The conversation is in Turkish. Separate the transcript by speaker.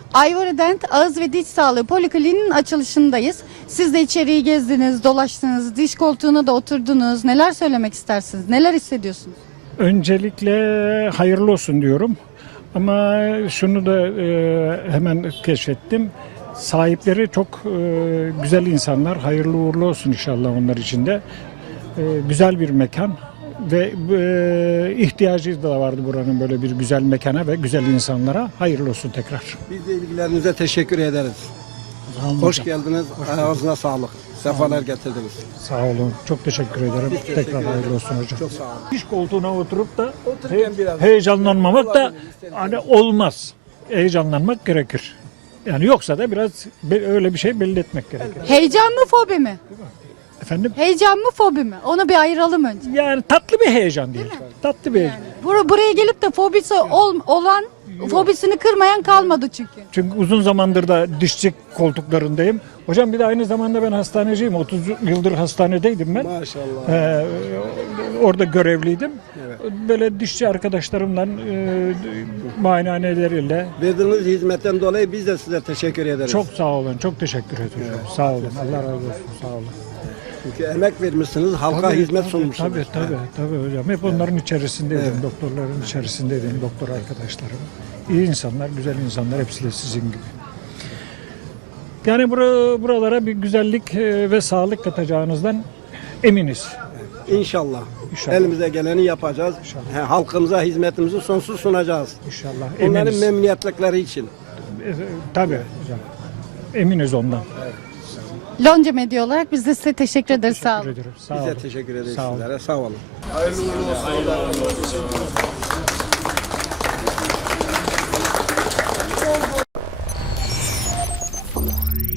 Speaker 1: Ayvalıdent Ağız ve Diş Sağlığı Polikliniğinin açılışındayız. Siz de içeriği gezdiniz, dolaştınız, diş koltuğuna da oturdunuz. Neler söylemek istersiniz? Neler hissediyorsunuz?
Speaker 2: Öncelikle hayırlı olsun diyorum. Ama şunu da hemen keşfettim. Sahipleri çok güzel insanlar. Hayırlı uğurlu olsun inşallah onlar için de. Güzel bir mekan ve ihtiyacı da vardı buranın böyle bir güzel mekana ve güzel insanlara. Hayırlı olsun tekrar.
Speaker 3: Biz de ilgilerinize teşekkür ederiz. Hoş geldiniz. Ağzına sağlık. Sefalar getirdiniz.
Speaker 2: Sağ olun. Çok teşekkür ederim.
Speaker 3: Biz teşekkür
Speaker 2: Tekrar hayırlı
Speaker 3: ederiz.
Speaker 2: olsun hocam.
Speaker 3: Çok sağ olun.
Speaker 2: İş koltuğuna oturup da
Speaker 3: Otururken biraz
Speaker 2: heyecanlanmamak da
Speaker 3: olabilir, isterseniz.
Speaker 2: hani olmaz. Heyecanlanmak gerekir. Yani yoksa da biraz öyle bir şey belli etmek gerekir.
Speaker 1: Heyecan mı, fobi mi?
Speaker 2: Efendim?
Speaker 1: Heyecan mı, fobi mi? Onu bir ayıralım önce.
Speaker 2: Yani tatlı bir heyecan değil. Tatlı bir heyecan.
Speaker 1: Buraya gelip de fobisi olan, fobisini kırmayan kalmadı çünkü.
Speaker 2: Çünkü uzun zamandır da dişçi koltuklarındayım. Hocam bir de aynı zamanda ben hastaneciyim. 30 yıldır hastanedeydim ben.
Speaker 3: Maşallah.
Speaker 2: Orada görevliydim.
Speaker 3: Evet.
Speaker 2: Böyle dişçi arkadaşlarımla muayenehaneleriyle
Speaker 3: Verdiğiniz hizmetten dolayı biz de size teşekkür ederiz.
Speaker 2: çok sağ olun. Çok teşekkür ediyorum. Sağ olun. Allah razı olsun. Sağ olun.
Speaker 3: Çünkü emek vermişsiniz, halka hizmet sunmuşsunuz.
Speaker 2: Tabii hocam. Hep onların içerisindeydim.
Speaker 3: Evet.
Speaker 2: Doktorların içerisindeydim. Doktor arkadaşlarım. İyi insanlar, güzel insanlar. Hepsi de sizin gibi. Yani buralara bir güzellik ve sağlık katacağınızdan eminiz.
Speaker 3: İnşallah.
Speaker 2: İnşallah.
Speaker 3: Elimize geleni yapacağız.
Speaker 2: İnşallah.
Speaker 3: Halkımıza hizmetimizi sonsuz sunacağız.
Speaker 2: İnşallah.
Speaker 3: Onların
Speaker 2: Eminiz.
Speaker 3: memnuniyetlikleri için.
Speaker 2: Tabii hocam. Eminiz ondan.
Speaker 1: Lonca Medya olarak biz de size teşekkür ederiz. Sağ olun.
Speaker 2: Teşekkür ederim. Sağ
Speaker 3: Biz de
Speaker 2: olun.
Speaker 3: teşekkür ederiz
Speaker 2: Sağ olun.
Speaker 3: sizlere. Sağ olun. Hayırlı uğurlu olsun.